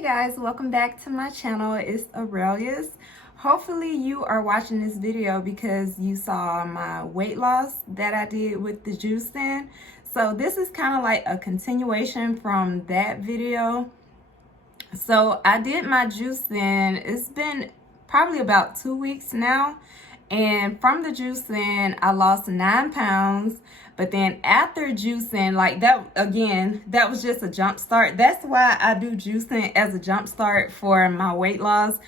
Hey guys, welcome back to my channel. It's Aurelius. Hopefully you are watching this video because you saw my weight loss that I did with the juicing. So this is kind of like a continuation from that video. So I did my juicing. It's been probably about 2 weeks now. And from the juicing, I lost 9 pounds. But then after juicing, like that, again, that was just a jump start. That's why I do juicing as a jump start for my weight loss.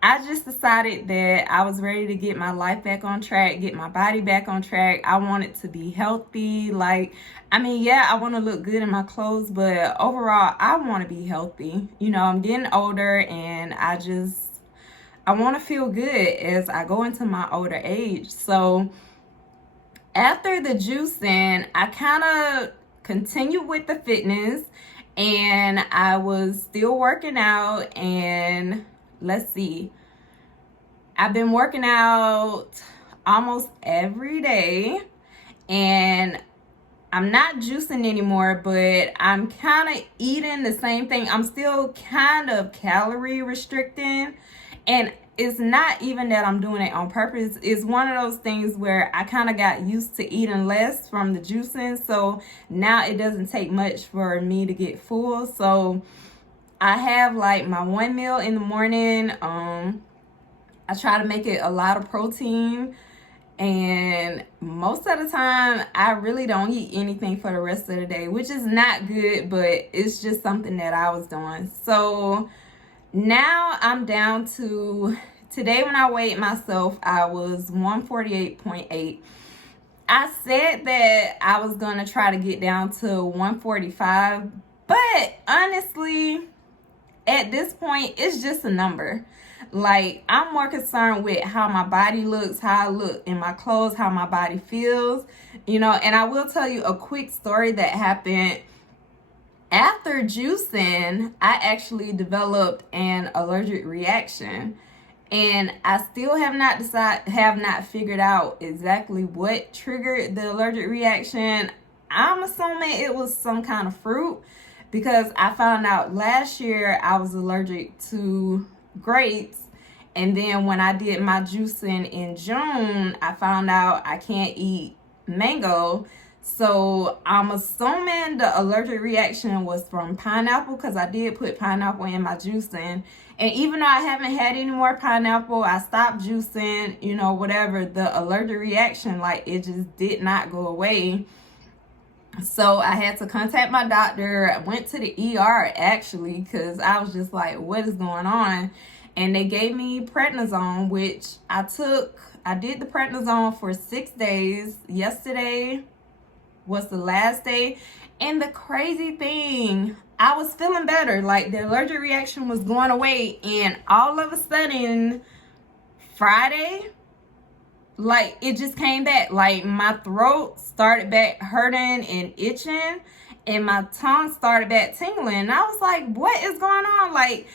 I just decided that I was ready to get my life back on track, get my body back on track. I wanted to be healthy. Yeah, I want to look good in my clothes, but overall, I want to be healthy. You know, I'm getting older and I want to feel good as I go into my older age. So after the juicing, I kind of continued with the fitness and I was still working out. And let's see, I've been working out almost every day and I'm not juicing anymore, but I'm kind of eating the same thing. I'm still kind of calorie restricting. And it's not even that I'm doing it on purpose. It's one of those things where I kind of got used to eating less from the juicing. So now it doesn't take much for me to get full. So I have like my one meal in the morning. I try to make it a lot of protein. And most of the time, I really don't eat anything for the rest of the day, which is not good, but it's just something that I was doing. So now I'm down to, today when I weighed myself, I was 148.8. I said that I was going to try to get down to 145, but honestly, at this point, it's just a number. Like, I'm more concerned with how my body looks, how I look in my clothes, how my body feels, you know. And I will tell you a quick story that happened. After juicing, I actually developed an allergic reaction, and I still have not figured out exactly what triggered the allergic reaction. I'm assuming it was some kind of fruit because I found out last year I was allergic to grapes, and then when I did my juicing in June, I found out I can't eat mango. So I'm assuming the allergic reaction was from pineapple because I did put pineapple in my juicing. And even though I haven't had any more pineapple, I stopped juicing, you know, whatever, the allergic reaction, like, it just did not go away. So I had to contact my doctor. I went to the ER actually because I was just like, what is going on? And they gave me prednisone, which I took. I did the prednisone for 6 days. Yesterday was the last day. And the crazy thing, I was feeling better. Like, the allergic reaction was going away. And all of a sudden, Friday, like, it just came back. Like, my throat started back hurting and itching, and my tongue started back tingling. And I was like, what is going on? Like,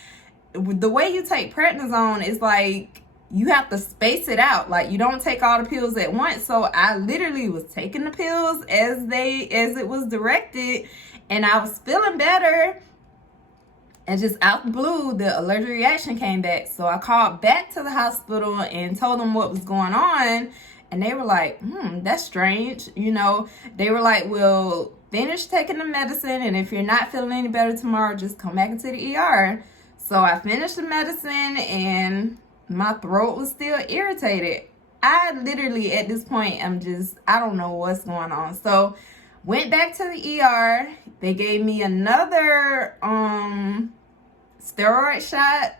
the way you take prednisone is like, you have to space it out. Like, you don't take all the pills at once. So I literally was taking the pills as it was directed, and I was feeling better. And just out the blue, the allergic reaction came back. So I called back to the hospital and told them what was going on. And they were like, that's strange. You know, they were like, well, finish taking the medicine. And if you're not feeling any better tomorrow, just come back into the ER. So I finished the medicine and my throat was still irritated. I literally, at this point, I don't know what's going on. So went back to the ER. They gave me another steroid shot,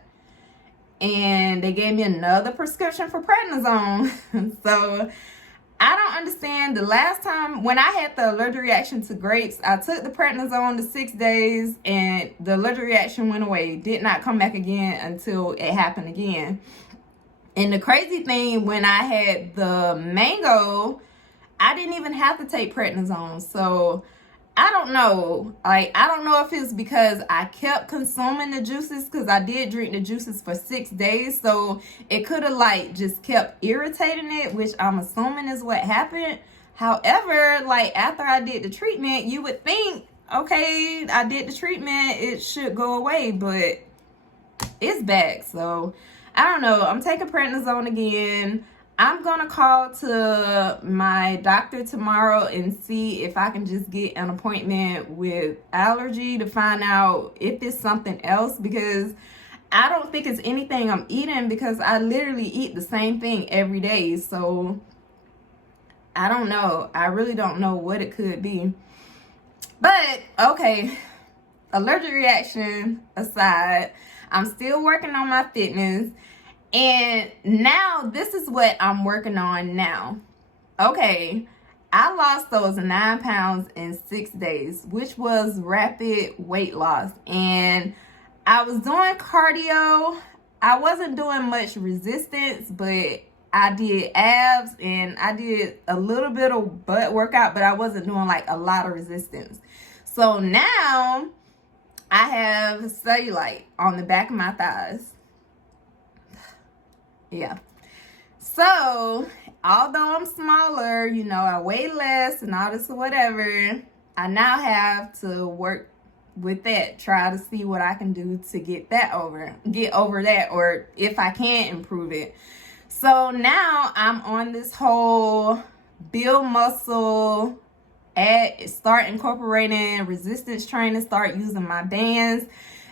and they gave me another prescription for prednisone. So I don't understand. The last time when I had the allergic reaction to grapes, I took the prednisone the 6 days and the allergic reaction went away. Did not come back again until it happened again. And the crazy thing, when I had the mango, I didn't even have to take prednisone. So I don't know. Like, I don't know if it's because I kept consuming the juices, because I did drink the juices for 6 days. So it could have like just kept irritating it, which I'm assuming is what happened. However, like, after I did the treatment, you would think, okay, I did the treatment, it should go away. But it's back. So I don't know. I'm taking prednisone again. I'm gonna call to my doctor tomorrow and see if I can just get an appointment with allergy to find out if it's something else, because I don't think it's anything I'm eating, because I literally eat the same thing every day. So I don't know. I really don't know what it could be. But okay, allergic reaction aside, I'm still working on my fitness. And now this is what I'm working on now. Okay, I lost those 9 pounds in 6 days, which was rapid weight loss. And I was doing cardio. I wasn't doing much resistance, but I did abs and I did a little bit of butt workout, but I wasn't doing like a lot of resistance. So now I have cellulite on the back of my thighs. Yeah. So although I'm smaller, you know, I weigh less and all this or whatever, I now have to work with that, try to see what I can do to get over that, or if I can improve it. So now I'm on this whole build muscle, start incorporating resistance training, start using my bands,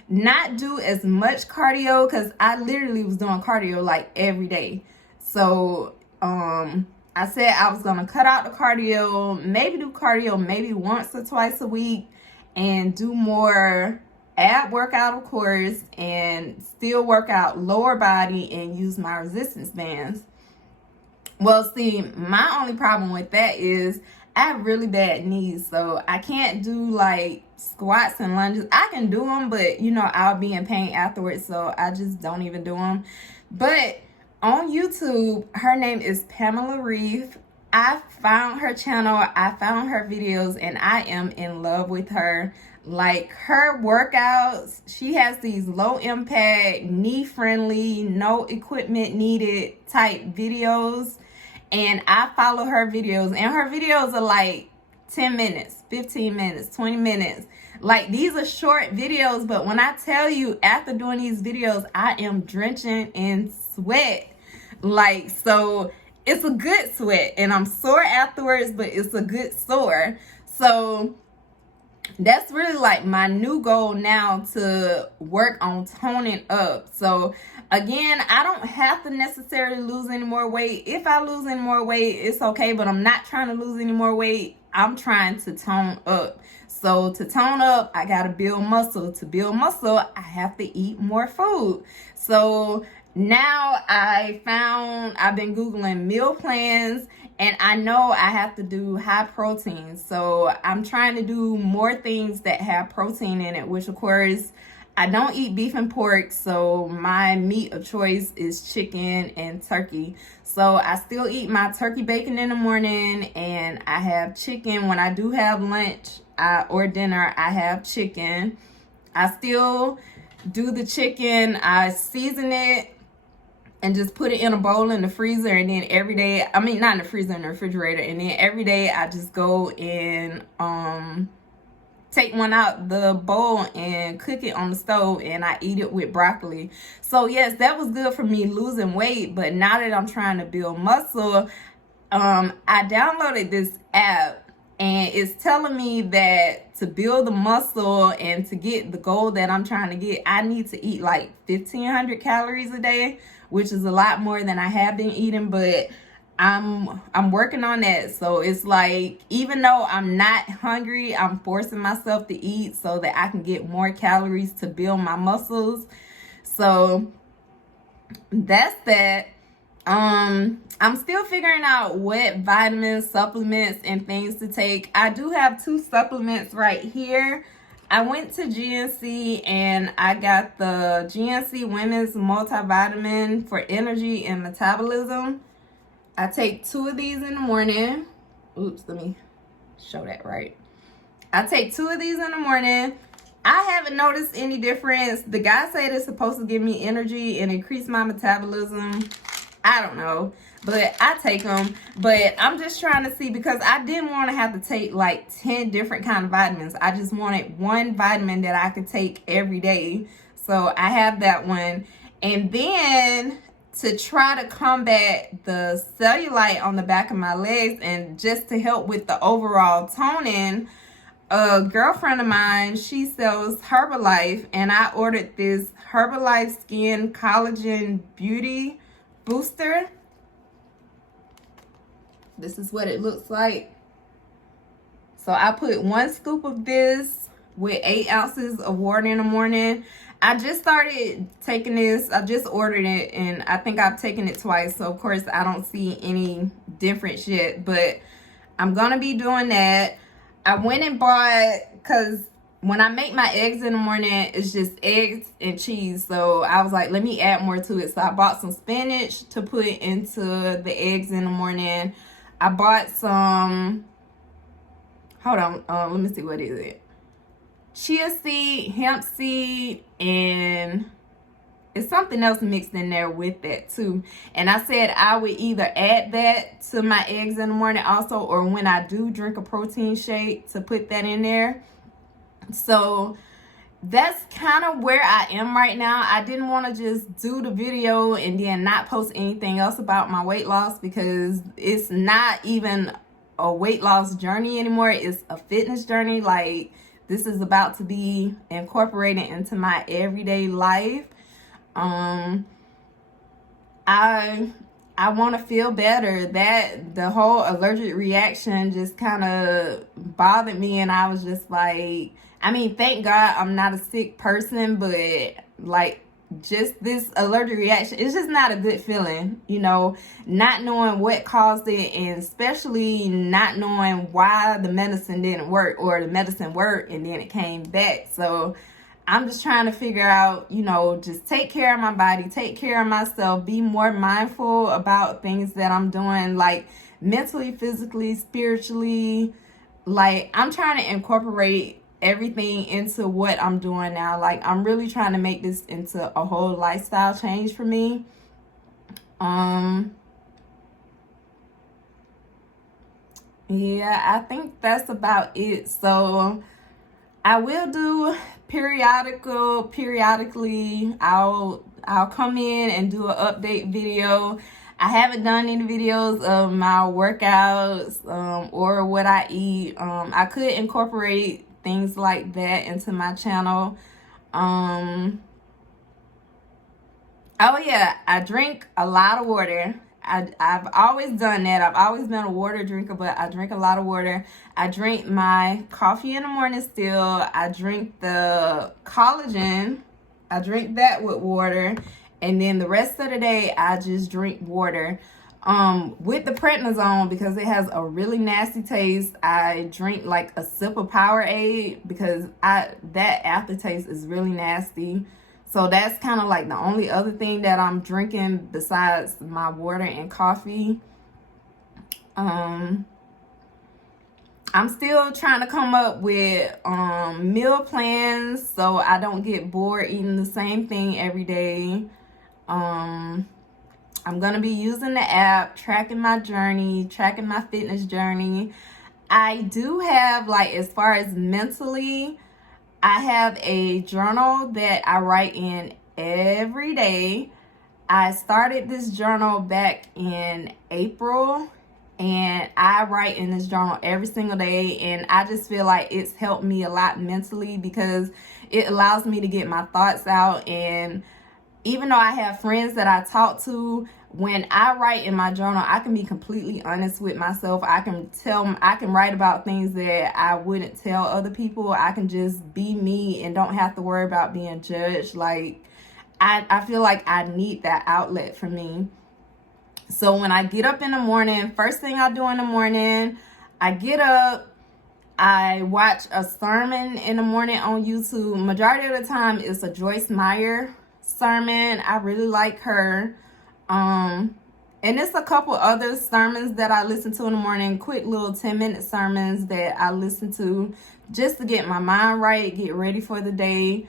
not do as much cardio, because I literally was doing cardio like every day. So I said I was gonna cut out the cardio, maybe do cardio maybe once or twice a week, and do more ab workout, of course, and still work out lower body and use my resistance bands. Well, see, my only problem with that is I have really bad knees, so I can't do like squats and lunges. I can do them, but you know, I'll be in pain afterwards, so I just don't even do them. But on YouTube, her name is Pamela Reeve. I found her channel, I found her videos, and I am in love with her. Like, her workouts, she has these low impact, knee friendly, no equipment needed type videos. And I follow her videos, and her videos are like 10 minutes, 15 minutes, 20 minutes. Like, these are short videos, but when I tell you, after doing these videos, I am drenching in sweat. Like, so it's a good sweat, and I'm sore afterwards, but it's a good sore. So that's really like my new goal now, to work on toning up. So again, I don't have to necessarily lose any more weight. If I lose any more weight, it's okay, but I'm not trying to lose any more weight. I'm trying to tone up. So to tone up, I got to build muscle. To build muscle, I have to eat more food. So now I've been Googling meal plans, and I know I have to do high protein. So I'm trying to do more things that have protein in it, which of course, I don't eat beef and pork, so my meat of choice is chicken and turkey. So I still eat my turkey bacon in the morning, and I have chicken when I do have lunch or dinner. I have chicken. I still do the chicken. I season it and just put it in a bowl in the freezer, and then every day, I mean, not in the freezer, in the refrigerator, and then every day I just go and take one out the bowl and cook it on the stove, and I eat it with broccoli. So yes, that was good for me losing weight, but now that I'm trying to build muscle, I downloaded this app, and it's telling me that to build the muscle and to get the goal that I'm trying to get, I need to eat like 1,500 calories a day, which is a lot more than I have been eating, but I'm working on that. So it's like, even though I'm not hungry, I'm forcing myself to eat so that I can get more calories to build my muscles. So that's that. I'm still figuring out what vitamins, supplements, and things to take. I do have 2 supplements right here. I went to GNC and I got the GNC Women's Multivitamin for energy and metabolism. I take 2 of these in the morning. Oops, let me show that right. I take 2 of these in the morning. I haven't noticed any difference. The guy said it's supposed to give me energy and increase my metabolism. I don't know, but I take them. But I'm just trying to see, because I didn't want to have to take like 10 different kind of vitamins. I just wanted one vitamin that I could take every day. So I have that one. And then to try to combat the cellulite on the back of my legs and just to help with the overall toning, a girlfriend of mine, she sells Herbalife, and I ordered this Herbalife Skin Collagen Beauty Booster. This is what it looks like. So I put 1 scoop of this with 8 ounces of water in the morning. I just started taking this. I just ordered it, and I think I've taken it twice. So, of course, I don't see any difference yet. But I'm going to be doing that. I went and bought, because when I make my eggs in the morning, it's just eggs and cheese. So, I was like, let me add more to it. So, I bought some spinach to put into the eggs in the morning. I bought some, hold on, let me see, what is it? Chia seed, hemp seed, and it's something else mixed in there with that too. And I said I would either add that to my eggs in the morning also, or when I do drink a protein shake, to put that in there. So that's kind of where I am right now. I didn't want to just do the video and then not post anything else about my weight loss, because it's not even a weight loss journey anymore. It's a fitness journey. Like, this is about to be incorporated into my everyday life. I want to feel better. That the whole allergic reaction just kind of bothered me, and I was just like, I mean, thank God I'm not a sick person, but like, just this allergic reaction, it's just not a good feeling, you know, not knowing what caused it, and especially not knowing why the medicine didn't work, or the medicine worked and then it came back. So I'm just trying to figure out, you know, just take care of my body, take care of myself, be more mindful about things that I'm doing, like mentally, physically, spiritually. Like, I'm trying to incorporate everything into what I'm doing now. Like, I'm really trying to make this into a whole lifestyle change for me. Yeah, I think that's about it. So I will do periodically I'll come in and do an update video. I haven't done any videos of my workouts or what I eat. I could incorporate things like that into my channel. Oh yeah, I drink a lot of water. I've always done that. I've always been a water drinker, but I drink a lot of water. I drink my coffee in the morning still. I drink the collagen. I drink that with water. And then the rest of the day, I just drink water. With the prednisone, because it has a really nasty taste, I drink like a sip of Powerade, because that aftertaste is really nasty. So that's kind of like the only other thing that I'm drinking besides my water and coffee. I'm still trying to come up with meal plans so I don't get bored eating the same thing every day. I'm going to be using the app, tracking my journey, tracking my fitness journey. I do have, like, as far as mentally, I have a journal that I write in every day. I started this journal back in April, and I write in this journal every single day, and I just feel like it's helped me a lot mentally, because it allows me to get my thoughts out. And even though I have friends that I talk to, when I write in my journal, I can be completely honest with myself. I can write about things that I wouldn't tell other people. I can just be me and don't have to worry about being judged. Like, I feel like I need that outlet for me. So when I get up in the morning, first thing I do in the morning, I get up, I watch a sermon in the morning on YouTube. Majority of the time, it's a Joyce Meyer sermon. I really like her. And it's a couple other sermons that I listen to in the morning, quick little 10-minute sermons that I listen to just to get my mind right, get ready for the day.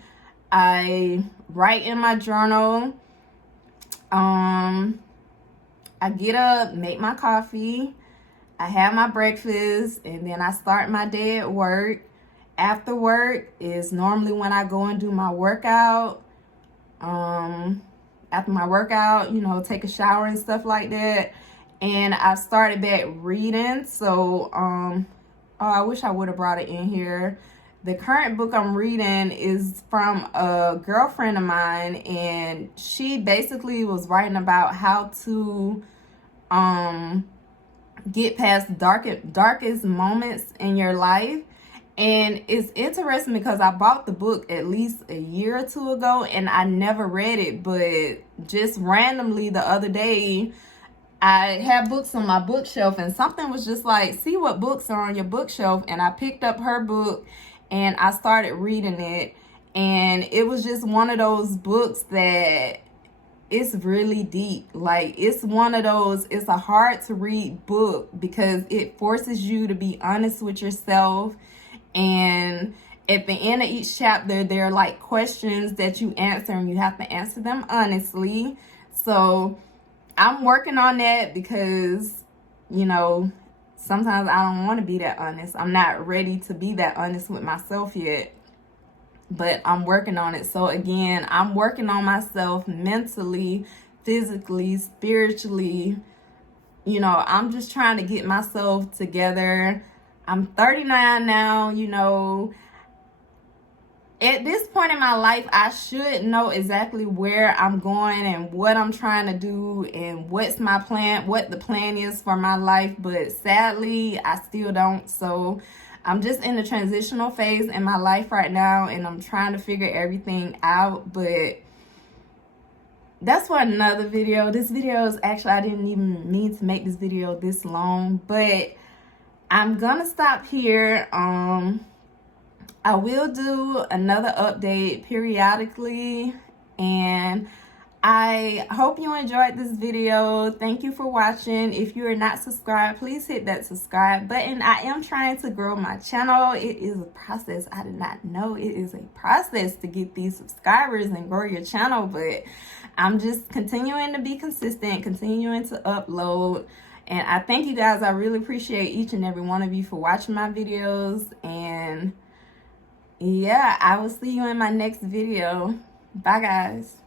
I write in my journal. I get up, make my coffee, I have my breakfast, and then I start my day at work. After work is normally when I go and do my workout. after my workout, you know, take a shower and stuff like that. And I started back reading. So, oh, I wish I would have brought it in here. The current book I'm reading is from a girlfriend of mine, and she basically was writing about how to get past darkest moments in your life. And it's interesting because I bought the book at least a year or two ago and I never read it, but just randomly the other day I had books on my bookshelf and something was just like, see what books are on your bookshelf. And I picked up her book and I started reading it. And it was just one of those books that it's really deep. Like, it's one of those, it's a hard to read book because it forces you to be honest with yourself. And at the end of each chapter, there are like questions that you answer and you have to answer them honestly. So I'm working on that because, you know, sometimes I don't want to be that honest. I'm not ready to be that honest with myself yet, but I'm working on it. So again, I'm working on myself mentally, physically, spiritually. You know, I'm just trying to get myself together. I'm 39 now, you know. At this point in my life, I should know exactly where I'm going and what I'm trying to do and what's my plan, what the plan is for my life. But sadly, I still don't. So I'm just in the transitional phase in my life right now, and I'm trying to figure everything out. But that's for another video. This video is actually, I didn't even mean to make this video this long, but I'm gonna stop here. I will do another update periodically, and I hope you enjoyed this video. Thank you for watching. If you are not subscribed, please hit that subscribe button. I am trying to grow my channel. It is a process. I did not know it is a process to get these subscribers and grow your channel, but I'm just continuing to be consistent, continuing to upload. And I thank you guys. I really appreciate each and every one of you for watching my videos. And yeah, I will see you in my next video. Bye, guys.